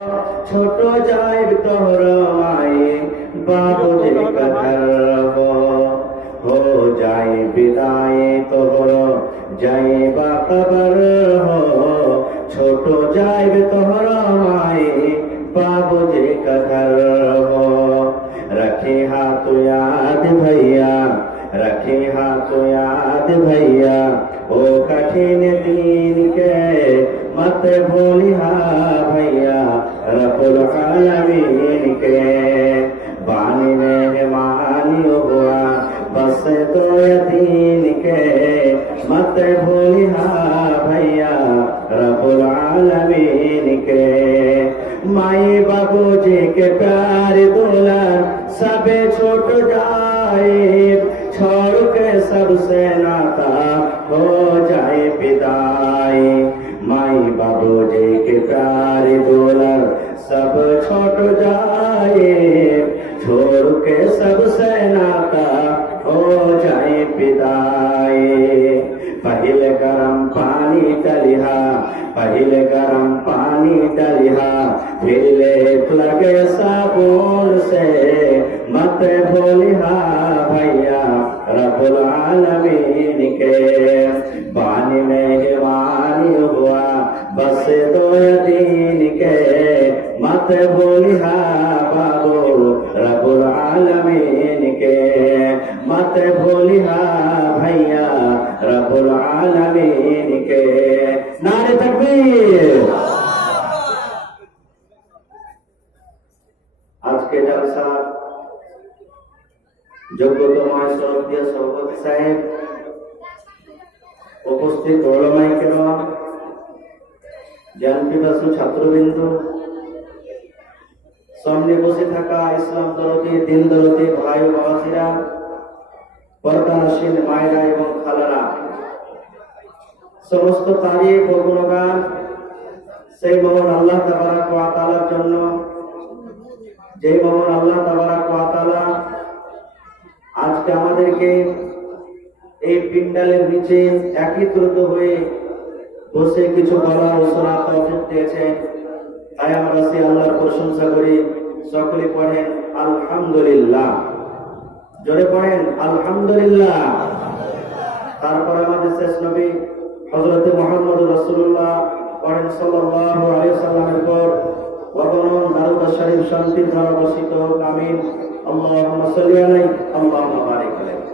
ছোট যাই তোর মায়ে বাবুজি কদর हो जाए विदाई तोहर जाए बा कबर हो छोट जाए तोहर माए बाबूजी कदर हो रखे हाथ याद भैया रखे हाथ याद भैया ओ कठिन दिन के मत भूलिहा भैया रब्बुल आलमीन के बानी मेहमानी हुआ बस दो यतीम के मत भूलिहा भैया रब्बुल आलमीन के माई बाबूजी के प्यार दूल्हा सबे छोट जाए छोड़ के सबसे नाता हो जाए विदाई माई बाबूजी के प्यार दूल्हा सब छोट जाए छोड़ के सबसे नाता हो जाए विदाई पहले गरम पानी डलिहा पहले गरम पानी डलिहा फिर ले लगे साबुन से मत भूलिहा भैया रब्बुल आलमीन के पानी में वानी हुआ बस दो दिन के मत भूलिहा बाबू रब्बुल आलमीन के मत भूलिहा भैया रब्बुल आलमीन के नारे तकबीर। आज के जलसा যোগ্যতমায় শ্রদ্ধেয় সভাপতি সাহেব উপস্থিত ওলামায়ে কেরাম জ্ঞানপিপাসু ছাত্রবৃন্দ সামনে বসে থাকা ইসলাম দরদি দিন দরদি ভাই ও বাবাজিরা পর্দানশীল মায়েরা এবং খালারা সমস্ত তারিফ ও গুণগান সেই মহান আল্লাহ তাবারক ওয়া তাআলার জন্য যে মহান আল্লাহ তাবারক ওয়া তাআলা আজকে আমাদেরকে এই পিন্ডালের নিচে একত্রিত হয়ে বসে কিছু বলার ও শোনার তৌফিক দিয়েছেন তাই আমরা সেই আল্লাহর প্রশংসা করি। সকলে পড়েন আলহামদুলিল্লাহ, জোরে পড়েন আলহামদুলিল্লাহ। তারপর আমাদের শেষ নবী হযরত মুহাম্মদ রাসূলুল্লাহ পড়েন সাল্লাল্লাহু আলাইহি ওয়াসাল্লামের পর ওয়াবরুন দারুদ শরীফ শান্তির ধারা বর্ষিত হোক, আমিন। আল্লাহুম্মা সাল্লি আলাইহি আল্লাহুম্মা বারিক আলাইহি।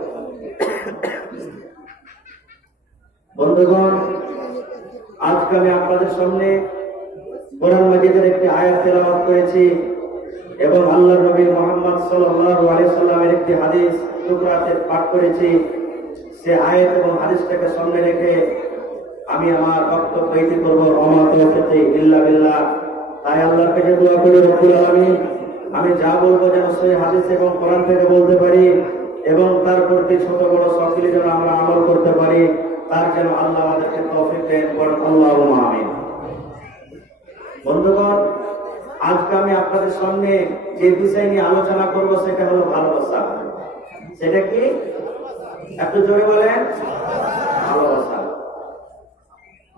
বন্ধুগণ, আজকে আমি আপনাদের সামনে কোরআন মাজিদের একটি আয়াত তেলাওয়াত করেছি এবং আল্লাহর নবী মুহাম্মদ সাল্লাল্লাহু আলাইহি সাল্লামের একটি হাদিস টুকরাতে পাঠ করেছি। সে আয়াত এবং হাদিসটাকে সামনে রেখে আমি আমার বক্তব্য ইতি করব। ওমা তাওফীকি ইল্লা বিল্লাহ। তাই আল্লাহর কাছে দোয়া করি রব্বুল আলামিন আমি যা বলবো যেন সেই হাদিস এবং কোরআন থেকে বলতে পারি এবং তার প্রতি ছোট বড় সকলে যেন আমরা আমল করতে পারি, তার যেন আল্লাহ আমাদেরকে তৌফিক দেন। বলেন আল্লাহুম্মা আমিন। বন্ধুগণ, আজকে আমি আপনাদের সামনে যে বিষয় নিয়ে আলোচনা করব সেটা হলো ভালোবাসা। সেটা কি? একটু জোরে বলেন। ভালোবাসা।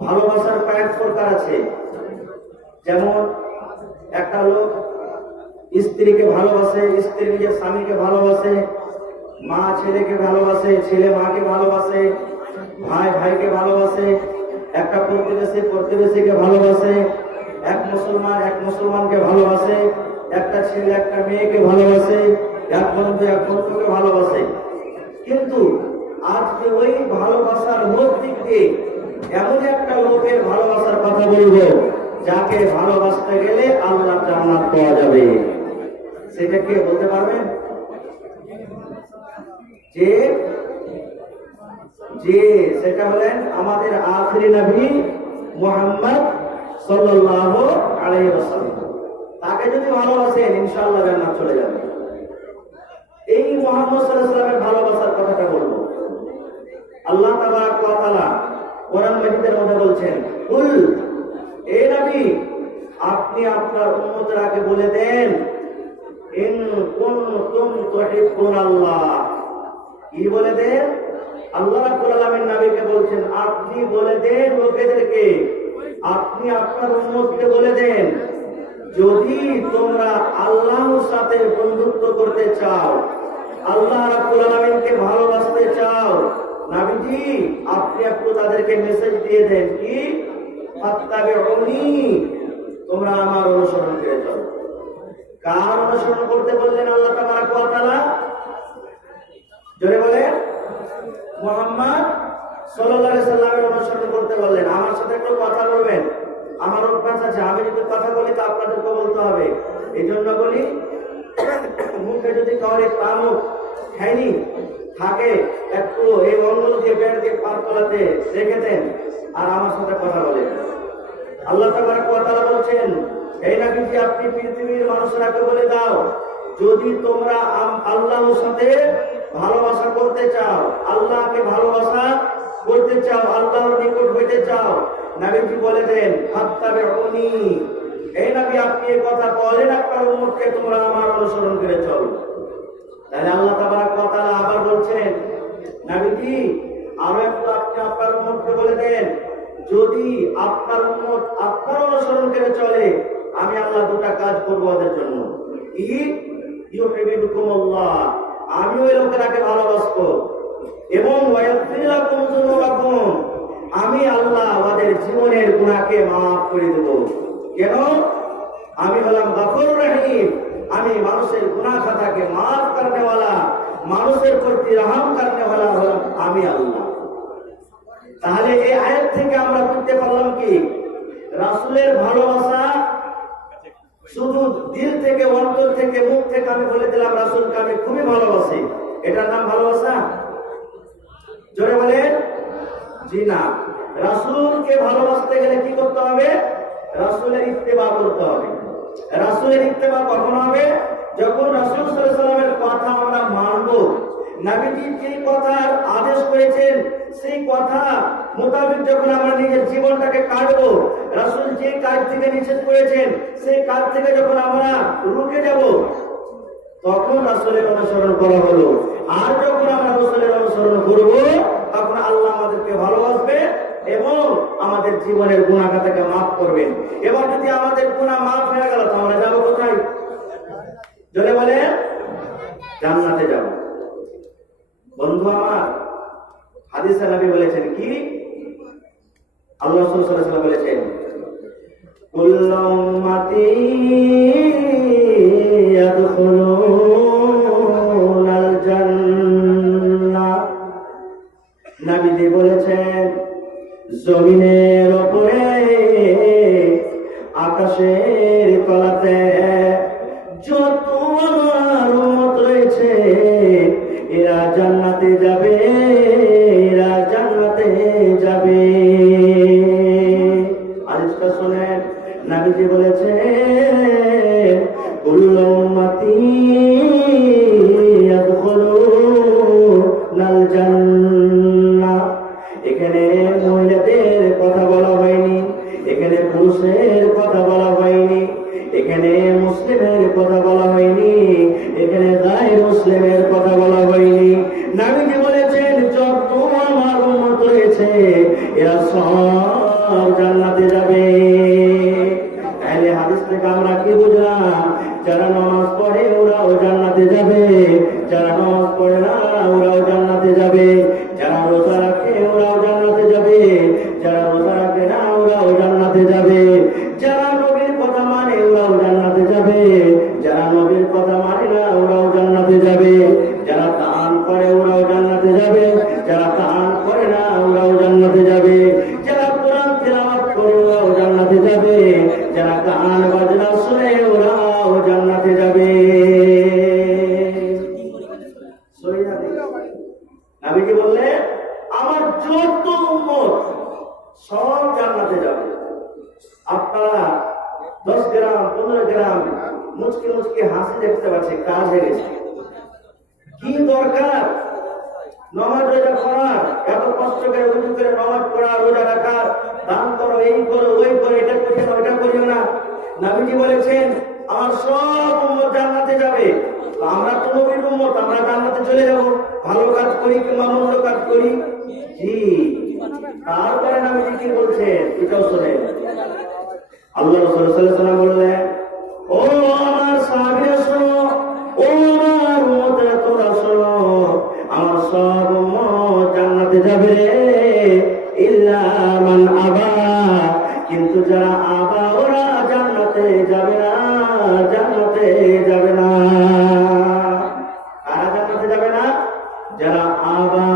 ভালোবাসার কয়েক প্রকার আছে। যেমন একটা লোক স্ত্রীকে ভালোবাসে, স্ত্রী নিজের স্বামীকে ভালোবাসে, মা ছেলেকে ভালোবাসে, ছেলে মাকে ভালোবাসে, ভাই ভাইকে ভালোবাসে, একটা প্রতিবেশী প্রতিবেশীকে ভালোবাসে, এক মুসলমানকে ভালোবাসে, একটা ছেলে একটা মেয়েকে ভালোবাসে, এক বন্ধু এক বন্ধুকে ভালোবাসে। কিন্তু আজকে ওই ভালোবাসার মধ্যে দিয়ে এমন একটা লোকের ভালোবাসার কথা বলবো যাকে ভালোবাসতে গেলে আল্লাহর জান্নাত পাওয়া যাবে। সেটা কে বলতে পারবেন? যে সেটা হলেন আমাদের আখিরি নবী মুহাম্মদ সাল্লাল্লাহু আলাইহি ওয়াসাল্লাম। তাকে যদি ভালোবাসেন ইনশাআল্লাহ জান্নাত চলে যাবে। এই মুহাম্মদ সাল্লাল্লাহু আলাইহি ওয়াসাল্লামের ভালোবাসার কথাটা বলবো। আল্লাহ তাবারক ওয়া তাআলা কোরআন মাজিদের মধ্যে বলছেন, কুল এ নবী আপনি আপনার উম্মতরাকে বলে দেন, ইন কুনতুম তুহিব্বুনাল্লাহ। কি বলে দেন? আল্লাহ রাব্বুল আলামিন নবীকে বলছেন আপনি বলে দেন লোকেদেরকে, আপনি আপনার উম্মতকে বলে দেন যদি তোমরা আল্লাহর সাথে বন্ধুত্ব করতে চাও, আল্লাহ রাব্বুল আলামিনকে ভালোবাসতে চাও, নবীজি আপনি একটু তাদেরকে মেসেজ দিয়ে দেন কি ফাত্তাবিউনি, তোমরা আমার অনুসরণ করে চলো। কার অনুসরণ করতে বললেন আল্লাহ তাবারাক ওয়া তাআলা? জোরে বলেন, মুহাম্মদ সাল্লাল্লাহু আলাইহি সাল্লামের অনুসরণ করতে বললেন। আমার সাথে একটু কথা বলবেন, আমার অভ্যাস আছে আমি যদি কথা বলি তা আপনাদেরকে বলতে হবে, এই জন্য বলি মুখে যদি কাউরে তামুক খাইনি থাকে একটু এই অঙ্গল দিয়ে পেট দিয়ে পার তলাতে রেখে দেন আর আমার সাথে কথা বলেন। আল্লাহ তাবারাক ওয়া তাআলা বলছেন, এই নবীজি আপনি পৃথিবীর মানুষরাকে বলে দাও, যদি তোমরা আল্লাহর সাথে ভালোবাসা করতে চাও, আল্লাহকে ভালোবাসা করতে চাও, আল্লাহর নিকট হইতে চাও, নবীজি বলে দেন ফাত্তাবিউনি, এই নবী আপনি এই কথা বলেন আপনার উম্মতকে তোমরা আমার অনুসরণ করে চলো। তাহলে আল্লাহ তাবারাক ওয়া তাআলা আবার বলছেন, নবীজি আরো একটু আপনি আপনার উম্মতকে বলে দেন, যদি আপনার উম্মত আপনার অনুসরণ করে চলে আমি আল্লাহ দুটা কাজ করব ওদের জন্য। ইউহিব্বুকুমুল্লাহ, আমি ওই লোকেরাকে ভালোবাসবো, এবং ওয়ায়াগফির লাকুম যুনুবাকুম, আমি আল্লাহ ওদের জীবনের গুনাহকে মাফ করে দেব। কেন? আমি হলাম গফুর রহিম, আমি মানুষের গুনাহ খাতাকে মাফ করনে वाला, মানুষের প্রতি রহম করনে वाला হলাম আমি আল্লাহ। তাহলে এই আয়াত থেকে আমরা বুঝতে পারলাম কি রাসূলের ভালোবাসা শুধু দিল থেকে, অন্তর থেকে, মুখ থেকে আমি বলে দিলাম রাসূলকে আমি খুবই ভালোবাসি, এটার নাম ভালোবাসা? জোরে বলেন, জি না। রাসূলকে ভালোবাসতে গেলে কি করতে হবে? রাসূলের ইত্তেবা করতে হবে। রাসূলের ইত্তেবা কখন হবে? যখন রাসূল সাল্লাল্লাহু আলাইহি ওয়াসাল্লামের কথা আমরা মানব, নবীজি যে কথার আদেশ করেছেন সেই কথা মোতাবেক যখন আমরা নিজের জীবনটাকে কাটবো, রাসূল যে কাজ থেকে নিষেধ করেছেন সেই কাজ থেকে যখন আমরা রুখে যাব, তখন রাসূলের অনুসরণ করা হলো। আর যখন আমরা রাসূলের অনুসরণ করব তখন আল্লাহ আমাদেরকে ভালোবাসবে এবং আমাদের জীবনের গুনাহ খাতাকে মাফ করবেন। এবার যদি আমাদের গুনাহ মাফ হয়ে গেল তো আমরা যাব কোথায়? জোরে বলে, জান্নাতে যাব। বন্ধু আমার, হাদিসে নবী বলেছেন কি, আল্লাহ সাল্লাল্লাহু আলাইহি ওয়াসাল্লাম বলেছেন, কুল্লু উম্মতি ইয়াদখুলুনাল জান্নাহ, নবীজি বলেছেন জমিনের উপরে আকাশের তলাতে যত আমার উম্মত রয়েছে এরা জান্নাতে যাবে, এরা জান্নাতে যাবে। হাদিসটা শুনেন, নবীজি বলেছেন কুল্লু উম্মতি ইয়াদখুলুনাল জান্নাহ। এখানে মহিলাদের কথা বলা হয়নি, এখানে পুরুষের কথা বলা হয়নি, এখানে মুসলিমের কথা বলা হয়নি, এখানে গায়র মুসলিমের কথা বলা হয়নি। নবীজি বলেছেন যত আমার উম্মত রয়েছে এরা সব জান্নাতে যাবে। তাহলে হাদিস থেকে আমরা কি বুঝলাম? যারা নামাজ পড়ে ওরাও জান্নাতে যাবে, যারা নামাজ পড়ে না ওরাও জান্নাতে যাবে, যারা রোজা রাখে ওরাও জান্নাতে যাবে, যারা রোজা রাখে না ওরাও জান্নাতে যাবে, যারা নবীর কথা মানে ওরাও জান্নাতে যাবে, যারা নবীর কথা মানে না ওরাও জান্নাতে যাবে, যারা দান করে ওরাও জান্নাতে যাবে, যারা দান করে না ওরাও জান্নাতে যাবে, যারা কোরআন তিলাওয়াত করে ওরাও জান্নাতে যাবে, যারা গান বাজনা শুনে ওরাও জান্নাতে যাবে। নবীজি বললেন আমার যত উম্মত সব জান্নাতে যাবে। আপনারা 10 গ্রাম 15 গ্রাম মুচকি মুচকি হাসি দেখতে পাচ্ছে, কাজ হয়ে গেছে। কি দরকার নামাজ রোজা করার? এত কষ্ট করে উজু করে নামাজ পড়া, রোজা রাখার, দান করো, এই করো, ওই করো, এটা করিও না, ওইটা করিও না। নবীজি বলেছেন আমার সব উম্মত জান্নাতে যাবে। আমরা তো নবীর উম্মত, আমরা জান্নাতে চলে যাব, ভালো কাজ করি কিংবা মন্দ কাজ করি। জি, তারপরে নবীজি কি বলছেন এটাও শুনেন। আল্লাহ রাসূল সাল্লাল্লাহু আলাইহি ওয়াসাল্লাম বললেন যাবে না, জান্নাতে যাবে না। কারা জান্নাতে যাবে না? যারা আবা,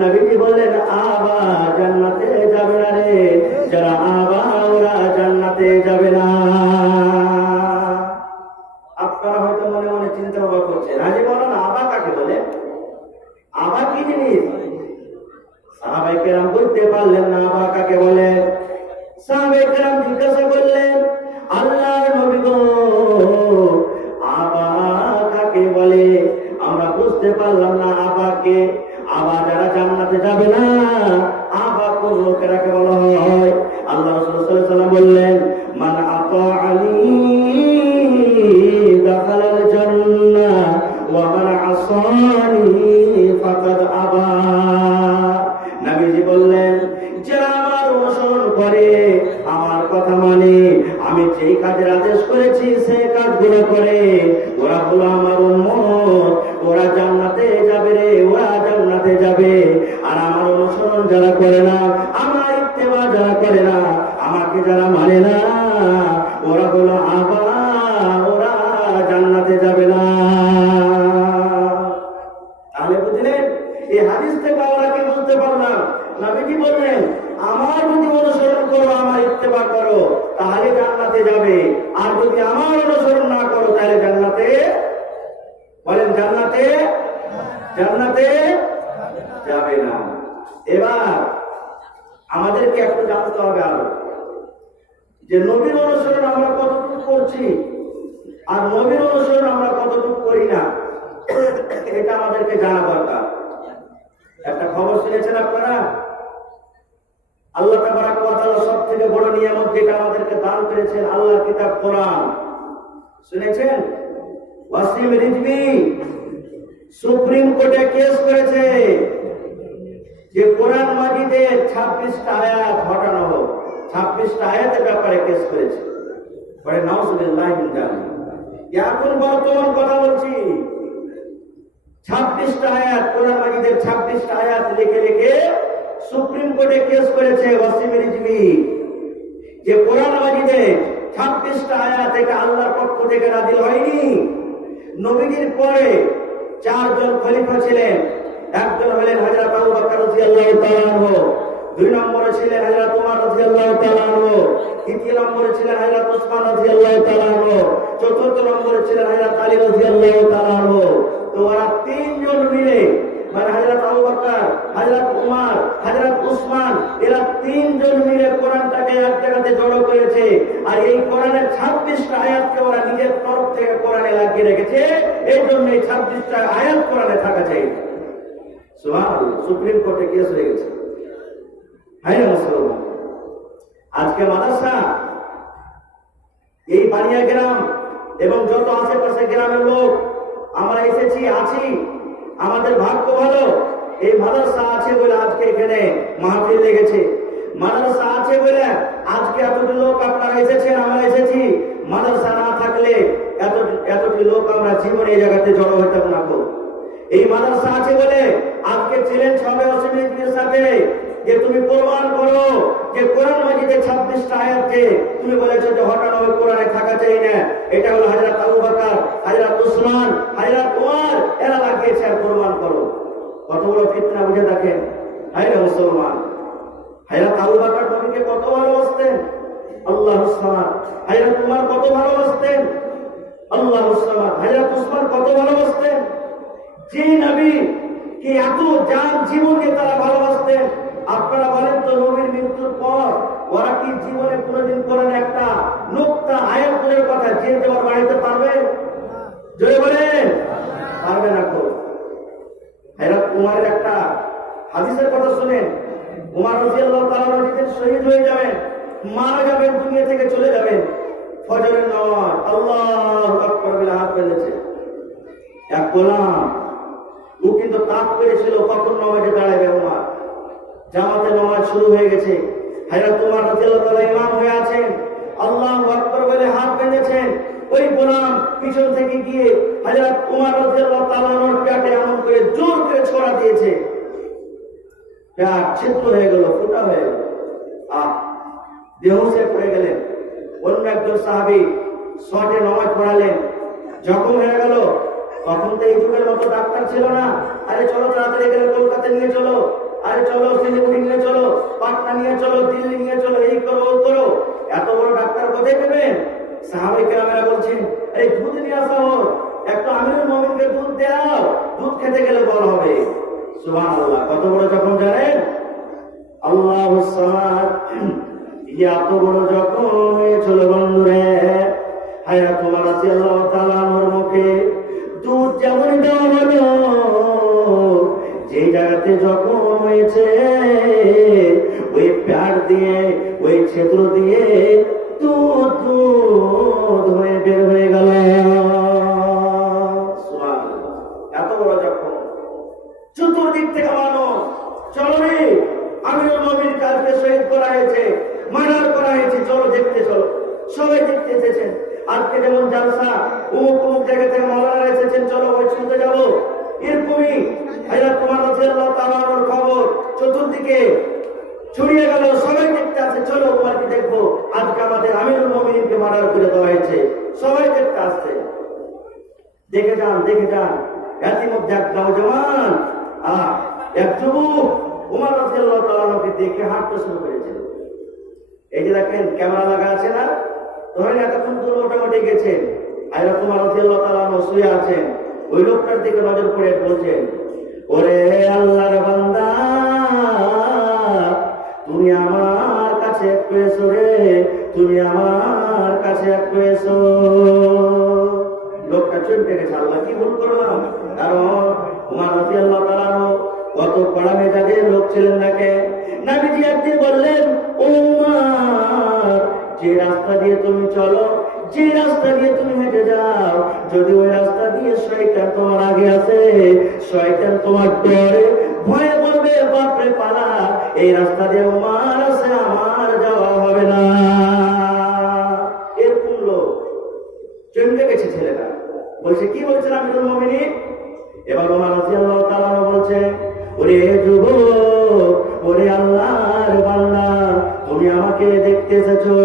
নবীজি বললেন আবা জান্নাতে যাবে না রে, যারা আবা ওরা জান্নাতে যাবে না। আপনারা হয়তো মনে মনে চিন্তা ভাবনা করছেন, আজ বলেন আবা কাকে বলে, আবা কি জিনিস? সাহাবায়ে কেরাম বলতে পারলেন না আবা কাকে বলে। সাহাবায়ে কেরাম জিজ্ঞাসা করলেন, আল্লাহর নবী গো, আবা কাকে বলে? আমরা বুঝতে পারলাম না আবাকে। আবা যারা জান্নাতে যাবে না, আবা কোন লোকেরাকে বলা হয়? আল্লাহ রাসূল সাল্লাল্লাহু আলাইহি ওয়াসাল্লাম বললেন, মান আতাআনি দাখালাল জান্নাহ ওয়া মান আসানি ফাকাদ আবা। নবীজি বললেন, যারা আমার অনুসরণ করে, আমার কথা মানে, আমি যেই কাজের আদেশ করেছি সেই কাজগুলো করে, ওরা হলো আমার উম্মত, ওরা জান্নাতে যাবে রে, ওরা জান্নাতে যাবে। আর আমার অনুসরণ যারা করে না, আমার ইত্তেবা যারা করে না, আমাকে যারা মানে না, ওরা হলো আবা, ওরা জান্নাতে যাবে না। তাহলে বুঝলেন, এই হাদিস থেকে আমরা কি বুঝতে পারলাম? নবীজি বললেন, আমার যদি অনুসরণ করো, আমার ইত্তেবা করো, তাহলে জান্নাতে যাবে। আর যদি আমার অনুসরণ না করো, তাহলে জান্নাতে, বলেন জান্নাতে, জান্নাতে যাবে না। এবার আমাদেরকে একটু জানতে হবে আরো, যে নবীর অনুসরণ আমরা কতটুকু করছি আর নবীর অনুসরণ আমরা কতটুকু করি না, এটা আমাদেরকে জানা দরকার। একটা খবর শুনেছেন আপনারা? আল্লাহ তাবারাক ওয়া তাআলা সবথেকে বড় নিয়ামত যেটা আমাদেরকে দান করেছেন, আল্লাহর কিতাব কোরআন। শুনেছেন? ওয়াসিম রিজভী সুপ্রিম কোর্টে কেস করেছে যে কোরআন মাজিদের 26টা আয়াত হটানো হোক। 26টা আয়াতের ব্যাপারে কেস করেছে। পরে নাউজুবিল্লাহি মিন যালিক। এখন বর্তমান কথা বলছি, 26টা আয়াত, কোরআন মাজিদের 26টা আয়াত লিখে লিখে সুপ্রিম কোর্টে কেস করেছে ওয়াসিম রিজভী, যে কোরআন মাজিদে 26টা আয়াত এটা আল্লাহর পক্ষ থেকে নাযিল হয়নি। নবীজির পরে 4 জন খলিফা ছিলেন। একজন হলেন হযরত আবু বকর রাদিয়াল্লাহু তাআলা আনহু, 2 নম্বরে ছিলেন হযরত ওমর রাদিয়াল্লাহু তাআলা আনহু, 3 নম্বরে ছিলেন হযরত উসমান রাদিয়াল্লাহু তাআলা আনহু, 4 নম্বরে ছিলেন হযরত আলী রাদিয়াল্লাহু তাআলা আনহু। তো ওরা 3 জন মিলে, মানে হযরত আবু বকর, হযরত ওমর, হযরত উসমান, এরা 3 জন মিলে কোরআনটাকে এক জায়গাতে জড়ো করেছে। আর এই কোরআনের 26টা আয়াতকে ওরা নিজের তরফ থেকে কোরআনে লাগিয়ে রেখেছে। এই জন্য এই 26টা আয়াত কোরআনে থাকা চাই। সুবহানাল্লাহ, সুপ্রিম কোর্টে কেস হয়ে গেছে। হ্যাঁ মুসলমান, আজকে মাদ্রাসা, এই বানিয়া গ্রাম এবং যত আশেপাশে গ্রামের লোক আমরা এসেছি, আছি, আমাদের ভাগ্য ভালো। এই মাদ্রাসা আছে বলে আজকে এখানে মাহফিল লেগেছে। মাদ্রাসা আছে বলে আজকে এতটি লোক আপনারা এসেছেন, আমরা এসেছি। মাদ্রাসা না থাকলে এতটি লোক আমরা জীবনে এই জায়গাতে জড়ো হইতাম না। এই মাদ্রাসা আছে বলে আজকে চ্যালেঞ্জ হবে ওসিমের সাথে যে তুমি প্রমাণ করো যে কোরআন মাজিদে 26টা আয়াতকে তুমি বলেছো যে হটানো হবে, কোরআনে থাকা চাই না। এটা হলো হযরত আবু বকর, হযরত উসমান, হযরত ওমর, এরা লাগিয়েছে। আর প্রমাণ করো। কত বড় ফিতনা বুঝে দেখেন। হ্যাঁ মুসলমান, হযরত আবু বকর নবীকে কত ভালোবাসতেন, আল্লাহু সামাদ। হযরত ওমর কত ভালোবাসতেন, আল্লাহু সামাদ। হযরত উসমান কত ভালোবাসতেন। যে নবী কি এত জান জীবনকে তারা ভালোবাসতেন, আপনারা বলেন তো নবীর মৃত্যুর পর ওরা কি জীবনে কোনোদিন করেন একটা নুকতা আয়াতের কথা যে তোমার বাড়িতে পারবে? জোরে বলেন, পারবে না। তো হযরত উমরের একটা হাদিসের কথা শুনেন। উমর রাদিয়াল্লাহু তাআলা যেদিন শহীদ হয়ে যাবেন, মারা যাবেন, দুনিয়া থেকে চলে যাবেন, ফজরের নামাজ আল্লাহু আকবার বলে হাত বেঁধেছে। এক গোলাম, ও কিন্তু তাক করেছিল কখন নামাজে দাঁড়াবে। উমর জামাতে নামাজ শুরু হয়ে গেছে। হযরত উমর রাদিয়াল্লাহু তাআলা ইমাম হয়ে আছেন, আল্লাহু আকবার বলে হাত বেঁধেছেন। ওই গোলাম পিছন থেকে গিয়ে হযরত উমর রাদিয়াল্লাহু তাআলার পেটে এমন করে জোর করে ছড়া দিয়েছে, পেট ছিদ্র হয়ে গেল, ফুটা হয়ে গেল। বেহুশ হয়ে পড়ে গেলেন। অন্য একজন সাহাবী শর্টে নামাজ পড়ালেন, জখম হয়ে গেল। তখন তো এই যুগের মতো ডাক্তার ছিল না। আরে চলো তাড়াতাড়ি গেলে কলকাতা নিয়ে চলো, আরে চলো শিলিগুড়ি নিয়ে চলো, পাটনা নিয়ে চলো, দিল্লি নিয়ে চলো, এই করো ও করো। এত বড় ডাক্তার কোথায় পেবেন? সাহাবায়ে কেরামেরা বলছেন, আরে দুধ নিয়ে আসা হোক, একটা আমিরুল মুমিনকে দুধ দাও, দুধ খেতে গেলে বল হবে। সুবহানাল্লাহ, কত বড় যখন জানেন? আল্লাহুস সামাদ। এত বড় যখন হয়েছিল বন্ধুরে, হায়রাত ওমর রাদিয়াল্লাহু তাআলা আনহুর মুখে দুধ যেমন দেওয়া হলো, যে জায়গাতে যখন হয়েছে ওই প্যাড দিয়ে, ওই ছেদ্র দিয়ে দুধ দুধ হয়ে বের হয়ে গেল। এত বড় যখন, চতুর্দিক থেকে মানুষ, চলো রে আমিরুল মুমিন কাজকে শহীদ করা হয়েছে, মার্ডার করা হয়েছে, চলো দেখতে চলো। সবাই দেখতে এসেছেন। আজকে যেমন জালসা, অমুক অমুক জায়গা থেকে মাওলানা এসেছেন, চলো ওই শুনতে যাবো। এরকমই হায়রাত ওমর রাদিয়াল্লাহু তাআলা আনহুর খবর চতুর্দিকে ছড়িয়ে গেল, সবাই দেখতে আসে, চলো ওমরকে দেখবো, আজকে আমাদের আমিরুল মুমিনকে মার্ডার করে দেওয়া হয়েছে। সবাই দেখতে আসছে। দেখে যান, দেখে যান। এর মধ্যে এক নওজওয়ান এক যুবক ওমর রাদিয়াল্লাহু তাআলা আনহুকে দেখে হাঁটতে শুরু করেছিল। এই যে দেখেন ক্যামেরা লাগা আছে না, ধরেন এতক্ষণ দূর মোটামুটি গেছেন, হায়রাত ওমর রাদিয়াল্লাহু তাআলা আনহু শুয়ে আছেন, ওই লোকটার দিকে নজর পড়ে বলছেন, ওরে আল্লাহর বান্দা, তুমি আমার কাছে একটু এসো রে, তুমি আমার কাছে একটু এসো। লোকটা চমকে গেছে, আল্লাহ কি ভুল করলাম? কারণ ওমর রাদিয়াল্লাহু তাআলা আনহু কত বড় মেজাজের লোক ছিলেন নাকি। নবীজি একদিন বললেন, ওমর, যে রাস্তা দিয়ে তুমি চলো, যে রাস্তা দিয়ে তুমি হেঁটে যাও, যদি ওই রাস্তা দিয়ে শয়তান তোমার আগে আসে, শয়তান তোমার ডরে ভয়ে বলবে, বাপরে পালা, এই রাস্তা দিয়ে ওমর আছে, আমার যাওয়া হবে না। এরকম লোক চমকে গেছে ছেলেটা, বলছে কি বলছেন আমিরুল মুমিনিন? এবার ওমর রাদিয়াল্লাহু তাআলা বলছে, ওরে যুবক, ওরে আল্লাহর বান্দা, তুমি আমাকে দেখতে এসেছো,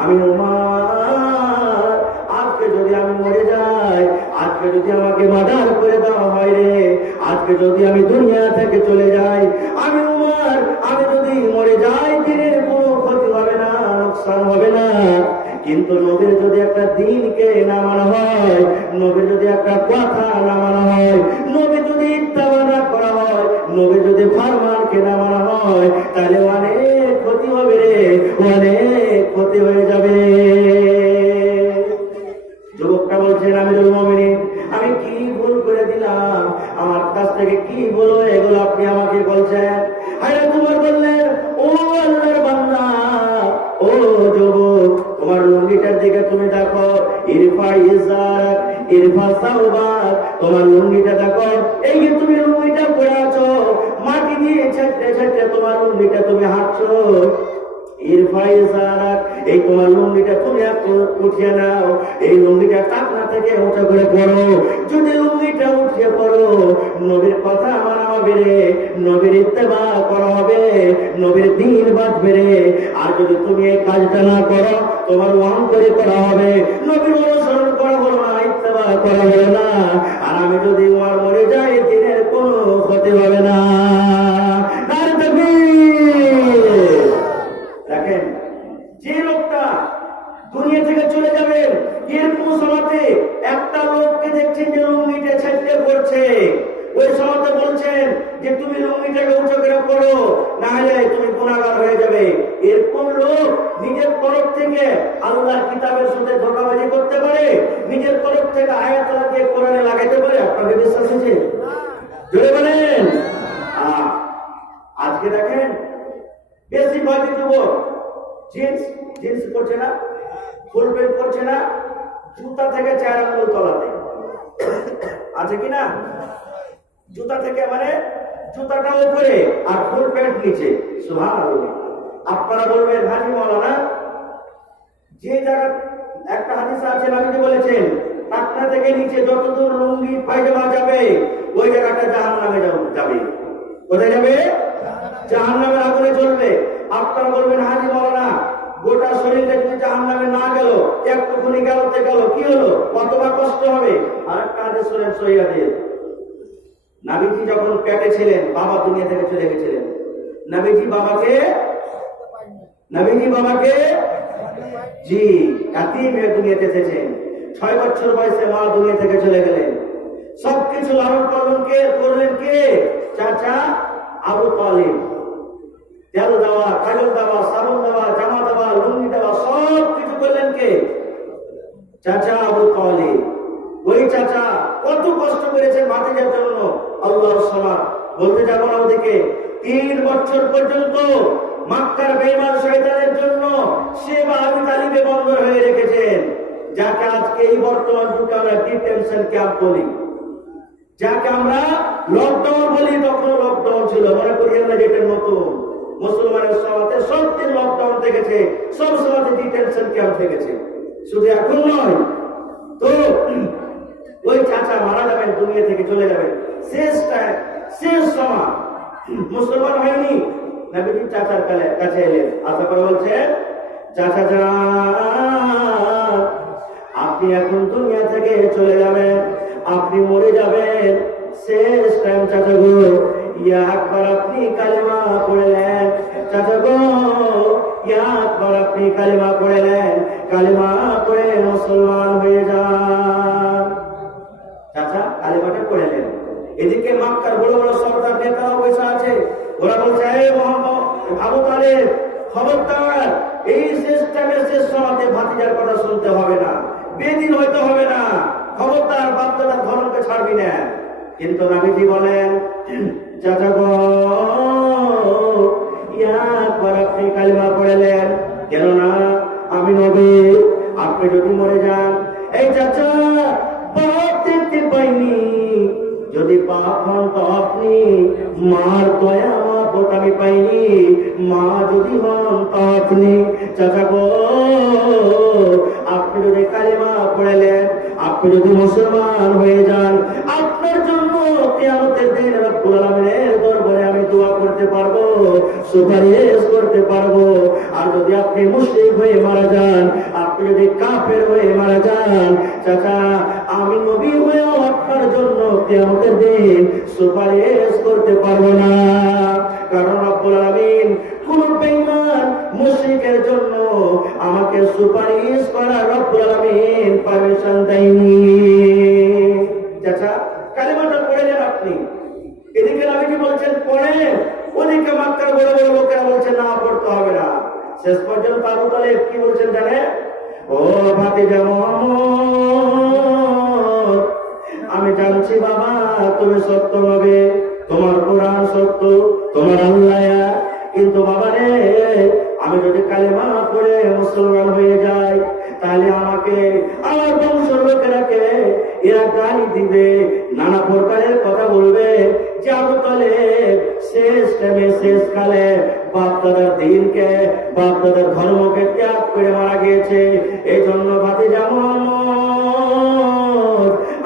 আমি ওমর, আজকে যদি আমি মরে যাই, আজকে যদি আমাকে মার্ডার করে দেওয়া হয় রে, আজকে যদি আমি দুনিয়া থেকে চলে যাই, আমি ওমর, আমি যদি মরে যাই, দিনের কোনো ক্ষতি হবে না, লোকসান হবে না। কিন্তু নবীর যদি একটা দিনকে না মানা হয়, নবীর যদি একটা কথা না মানা হয়, নবী যদি ইত্তেবা না করা হয়, নবী যদি ফরমানকে না মানা হয়, তাহলে অনেক ক্ষতি হবে রে, অনেক ক্ষতি হয়ে যাবে। যুবকটা বলছেন, আমিরুল মুমিনিন, আমি কি ভুল করে দিলাম, আমার কাছ থেকে কি ভুল হয়ে গেল আপনি আমাকে বলছেন? হায়রাত ওমর বললেন, ও আল্লাহর বান্দা, ও যুবক, তোমার লুঙ্গিটার দিকে তুমি দেখো, ইরফা ইজার, ইরফা সাওবাক, তোমার লুঙ্গিটা দেখো, এই যে তুমি লুঙ্গিটা পরে আছো, মাটি দিয়ে ছেটে ছেটে তোমার লুঙ্গিটা তুমি হাঁটছো, ইরফা ইজার, এই তোমার লুঙ্গিটা তুমি উঠিয়ে নাও, এই লুঙ্গিটা টাকনা থেকে উঠে করে পড়ো। যদি লুঙ্গিটা উঠিয়ে পড়ো, নবীর কথা মানা হবে রে, নবীর ইত্তেবা করা হবে, নবীর দ্বীন বাঁচবে রে। আর যদি তুমি এই কাজটা না করো, তোমার অহংকারী করা হবে, নবীর অনুসরণ করা হলো না, ইত্তেবা করা হলো না। আর আমি যদি ওমর মরে যাই, দিনের কোনো ক্ষতি হবে না। নারে তাকবীর! দেখেন, যে লোকটা দুনিয়া থেকে চলে যাবেন, এরকম সময়তে একটা লোককে দেখছেন যে লুঙ্গিটা ছেটে পড়ছে, ওই সময়তে বলছেন যে তুমি লুঙ্গিটাকে উঁচু করে পড়ো, না হলে তুমি গুনাহগার হয়ে যাবে। এরকম লোক নিজের তরফ থেকে আল্লাহর কিতাবের সাথে ধোঁকাবাজি করতে পারে, নিজের তরফ থেকে আয়াত লাগিয়ে কোরআনে লাগাইতে পারে। আপনাদের বিশ্বাস আছে? জোরে বলেন। আজকে দেখেন বেশিরভাগই যুবক জিন্স জিন্স করছে না, ফুল প্যান্ট করছে না, জুতা থেকে 4 আঙ্গুল তলাতে আছে কিনা, জুতা থেকে মানে জুতাটা উপরে আর ফুল প্যান্ট নিচে। সুবহানাল্লাহ। আপনারা বলবেন, হাজি মাওলানা, যে জায়গা একটা হাদিস আছে, নবীজি বলেছেন পাটনা থেকে নিচে যতদূর লুঙ্গি পায়জামা যাবে, ওই জায়গাটা জাহান্নামে যাবে। কোথায় যাবে? জাহান্নামের আগুনে জ্বলবে। আপনারা বলবেন, হাজি মাওলানা, গোটা শরীরটা যদি জাহান্নামে না গেল, একটুখানি গেল থেকে গেল, কি হলো, কতটা কষ্ট হবে। আর একটা হাদিস শুনেন সহিহাদিস, নবীজি যখন পেটে ছিলেন বাবা দুনিয়া থেকে চলে গেছিলেন। নবীজি বাবাকে জি এতিম হয়ে দুনিয়াতে এসেছেন। 6 বছর বয়সে মা দুনিয়া থেকে চলে গেলেন। সবকিছু লালন পালন করলেন কে? চাচা আবু তালিব। তেল দেওয়া, কাজল দেওয়া, সাবুন দেওয়া, জামা দেওয়া, লুঙ্গি দেওয়া, সব কিছু করলেন কে? চাচা আবু তালিব। ওই চাচা কত কষ্ট করেছেন ভাতিজার জন্য। আল্লাহর সালাত বলতে যাবো না ওদিকে। 3 বছর পর্যন্ত মক্কার বেঈমান শয়তানের জন্য সে আবু তালিবে বন্দর হয়ে রেখেছেন, যাকে আজকে এই বর্তমান যুগে আমরা ডিটেনশন ক্যাম্প বলি, যাকে আমরা লকডাউন বলি। তখন লকডাউন ছিল, মনে করি আমরা যেটার মতো মুসলমানের সমাজে সব দিন লকডাউন থেকেছে, সব সমাজে ডিটেনশন ক্যাম্প থেকেছে, শুধু এখন নয়। তো ওই চাচা মারা যাবেন, দুনিয়া থেকে চলে যাবেন, শেষ সময় মুসলমান হয়নি। নবীজি চাচার কাছে এলেন, আশা করে বলছে, চাচা যান, আপনি এখন দুনিয়া থেকে চলে যাবেন, আপনি মরে যাবেন, শেষ টাইম চাচা গো, একবার আপনি কালেমা পড়লেন, চাচা গো একবার আপনি কালেমা পড়লেন, কালেমা পড়ে মুসলমান হয়ে যান। চাচা কালেমাটা পড়লেন। এদিকে মক্কার বড় বড় সরদার নেতারা বসে আছে, ওরা বলছে, আবু তালেব খবরদার, এই শেষ টাইমের শেষ সময়তে ভাতিজার কথা শুনতে হবে না, বেদিন হইতে হবে না, খবরদার বাপদাদার ধর্মকে ছাড়বি না। কিন্তু নবীজি বলেন, চাচা গো একবার আপনি কালেমা পড়লেন, কেননা আমি নবী, আপনি যদি মরে যান, এই চাচা পাপ দেখতে পাইনি, যদি পাপ হন তো আপনি, মার দয়া মাপত আমি পাইনি, মা যদি হন তো আপনি। চাচা গো আপনি যদি কালেমা পড়লেন, আপনি যদি মুসলমান হয়ে যান, আপনার জন্য কিয়ামতের দিন রব্বুল আলামিনের দরবারে আমি দোয়া করতে পারবো, সুপারিশ করতে পারবো। আর যদি আপনি মুশরিক হয়ে মারা যান, আপনি যদি কাফের হয়ে মারা যান, চাচা আমি নবী হয়েও আপনার জন্য কিয়ামতের দিন সুপারিশ করতে পারবো না। কারণ রব্বুল আলামিন কোন বেঈমান মুশরিকের জন্য আমাকে সুপারিশ করার রব্বুল আলামিন পারমিশন দেয়নি। চাচা কালেমাটা পড়লেন আপনি, এদিকে নবীজি বলছেন পড়েন, ওদিকে মক্কার বড় বড় লোকেরা বলছে না পড়তে হবে না। শেষ পর্যন্ত আবু তালেব কি বলছেন জানে? ও ভাতিজা মুহাম্মদ, আমি জানছি বাবা তুমি সত্য হবে, তোমার কোরআন সত্য, তোমার আল্লাহ, কিন্তু বাবা রে আমি যদি কালেমা পড়ে মুসলমান হয়ে যাই, তাহলে আমাকে আমার বংশের লোকেরাকে এরা গালি দিবে, নানা প্রকারের কথা বলবে যে আবু তালেব শেষ টাইমে শেষ কালে বাপদাদার দিনকে, বাপদাদার ধর্মকে ত্যাগ করে মারা গিয়েছে। এই জন্য ভাতিজা মুহাম্মদ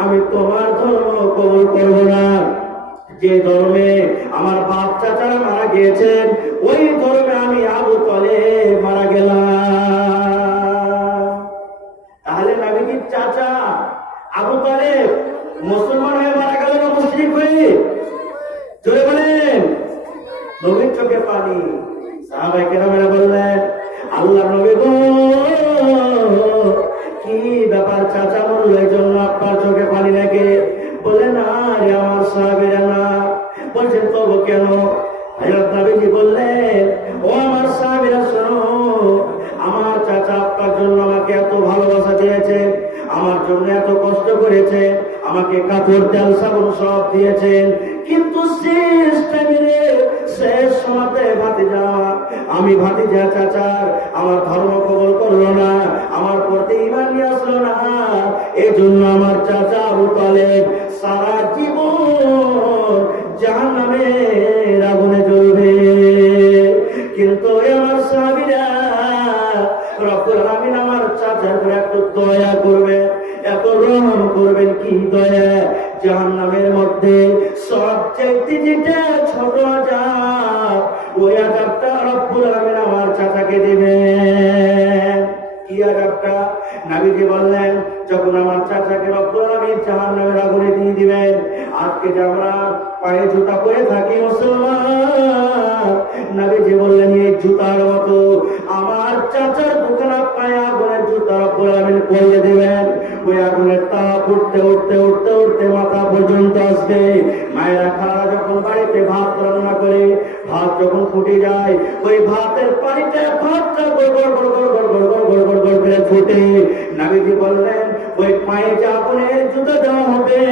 আমি তোমার ধর্ম কবুল করব না। যে ধর্মে আমার বাপ চাচারা মারা গিয়েছেন, ওই ধর্মে আমি আবু তালেব মারা গেলাম। তাহলে নবীজির চাচা আবু তালেব মুসলমান হয়ে মারা গেল না মুশরিক হয়ে? জোরে বলেন। নবীর চোখে পানি। সাহাবায়ে কেরামেরা বললেন, আল্লাহর নবী গো কি ব্যাপার, চাচা মরল এই জন্য আপনার চোখে পানি লাগে? বলে না রে আমার সাহাবীরা না। বলছেন তবু কেন? হযরত নবীজি বললেন, ও আমার সাহাবীরা শোনো, আমার চাচা আপনার জন্য আমাকে এত ভালোবাসা দিয়েছে, আমার জন্য এত কষ্ট করেছে, আমাকে কাপড় তেল সাবুন সব দিয়েছেন, কিন্তু শেষ টাইমে শেষ সময়তে ভাতিজা আমি ভাতিজা চাচার আমার ধর্ম কবুল করলো না, আমার প্রতি ঈমান নিয়ে আসলো না। এই জন্য আমার চাচা আবু তালেব সারা জীবন জাহান্নামের আগুনে জ্বলবে। কিন্তু আমার সাহাবীরা রব্বুল আলামিন আমার চাচার উপর একটু দয়া করবে, এত রহম করবেন। কি দয়া? জাহান্নামের মধ্যে সবচেয়ে যেটা ছোট আযাব, ওই আযাবটা রব্বুল আলামিন আমার চাচাকে দিবেন। কি আযাবটা? নবীজি বললেন, যখন আমার চাচাকে রব্বুল আলামিন জাহান্নামের আগুনে দিয়ে দিবেন, আজকে যে আমরা পায়ে জুতা পরে থাকি মুসলমান, নবীজি বললেন এই জুতার মতো আমার চাচার দুখানা পায়ে আগুনের জুতা রব্বুল আলামিন পরিয়ে দিবেন। ওই আগুনের তাপ উঠতে উঠতে উঠতে উঠতে মাথা পর্যন্ত আসবে। মায়েরা খালা যখন বাড়িতে ভাত রান্না করে, ভাত যখন ফুটে যায়, ওই ভাতের পানিটা ভাতটা গড় গড় গড় গড় গড় গড় গড় গড় গড় করে ফুটে। নবীজি বললেন ওই পায়ে যে আগুনের জুতা দেওয়া হবে,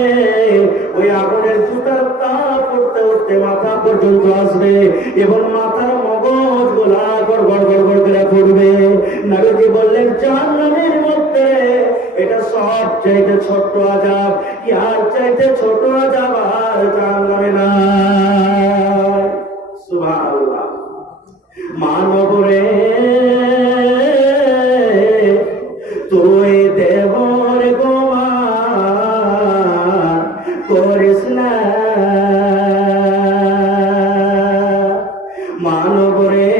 ওই আগুনের জুতার তাপ উঠতে উঠতে মাথা পর্যন্ত আসবে এবং মাথার মগজ গোলা গড় গড় গড় গড় করে ফুটবে। নবীজি বললেন জাহান্নামের মধ্যে এটা সব চাইতে ছোট্ট আযাব, ইয়ার চাইতে ছোট আযাব আর জাহান্নামে নাই। সুবহানাল্লাহ। মানবরে তুই দেবর গোমান করিস না, মানবরে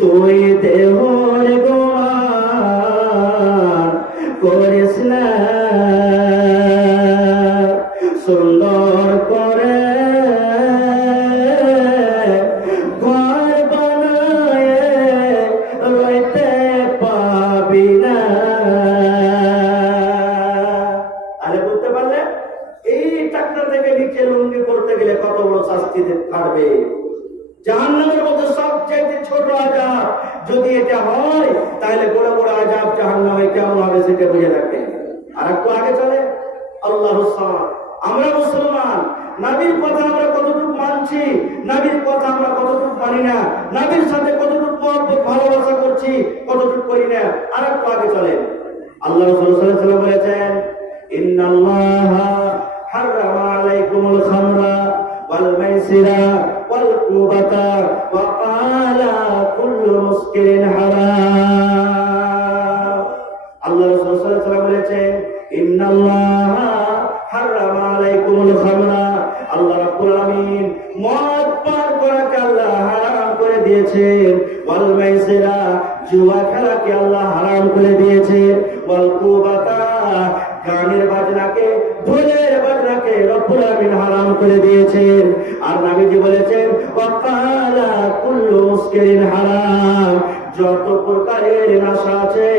তুই দেবর গোমান করিস না, সুন্দর করে ঘর বানায় রইতে পাবি না। আরে বুঝতে পারলে এই টাকটা থেকে নিচে লুঙ্গি পড়তে গেলে কত বড় শাস্তি কাটবে। জাহান্নামের মধ্যে সবচেয়ে ছোট আযাব যদি এটা হয়, তাহলে বড় বড় আযাব জাহান্নামে কেমন হবে সেটা বুঝে রাখবেন। আর একটু আগে চলে আল্লাহু সামাদ। আমরা মুসলমান, নবীর কথা আমরা কতটুকু মানছি, নবীর কথা আমরা কতটুকু মানি না, নবীর সাথে কতটুকু মহব্বত ভালোবাসা করছি, কতটুকু করি না। আর একটু আগে চলে আল্লাহ রাসূল সাল্লাল্লাহু আলাইহি ওয়াসাল্লাম বলেছেন, ইন্নাল্লাহা হারামা আলাইকুমুল খামরা ওয়াল মাইসিরা ওয়াল কুবাতা ওয়া ক্বালা কুল্লু মুসকিরিন হারাম। আল্লাহ রাসূল সাল্লাল্লাহু আলাইহি ওয়াসাল্লাম বলেছেন, ইন্নাল্লাহা হারামা আলাইকুমুল খামরা, আল্লাহ রাব্বুল আলামিন মদ পান করাকে আল্লাহ হারাম করে দিয়েছেন, ওয়াল মাইসিরা জুয়া খেলাকে আল্লাহ হারাম করে দিয়েছে, ওয়াল কুবাতা গানের বাজনাকে ঢোলের বাজনাকে রব্বুল আলামিন হারাম করে দিয়েছেন। আর নবীজি বলেছেন ওয়া ক্বালা কুল্লু মুসকিরিন হারাম, যত প্রকারের নেশা আছে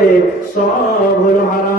সব হলো হারাম।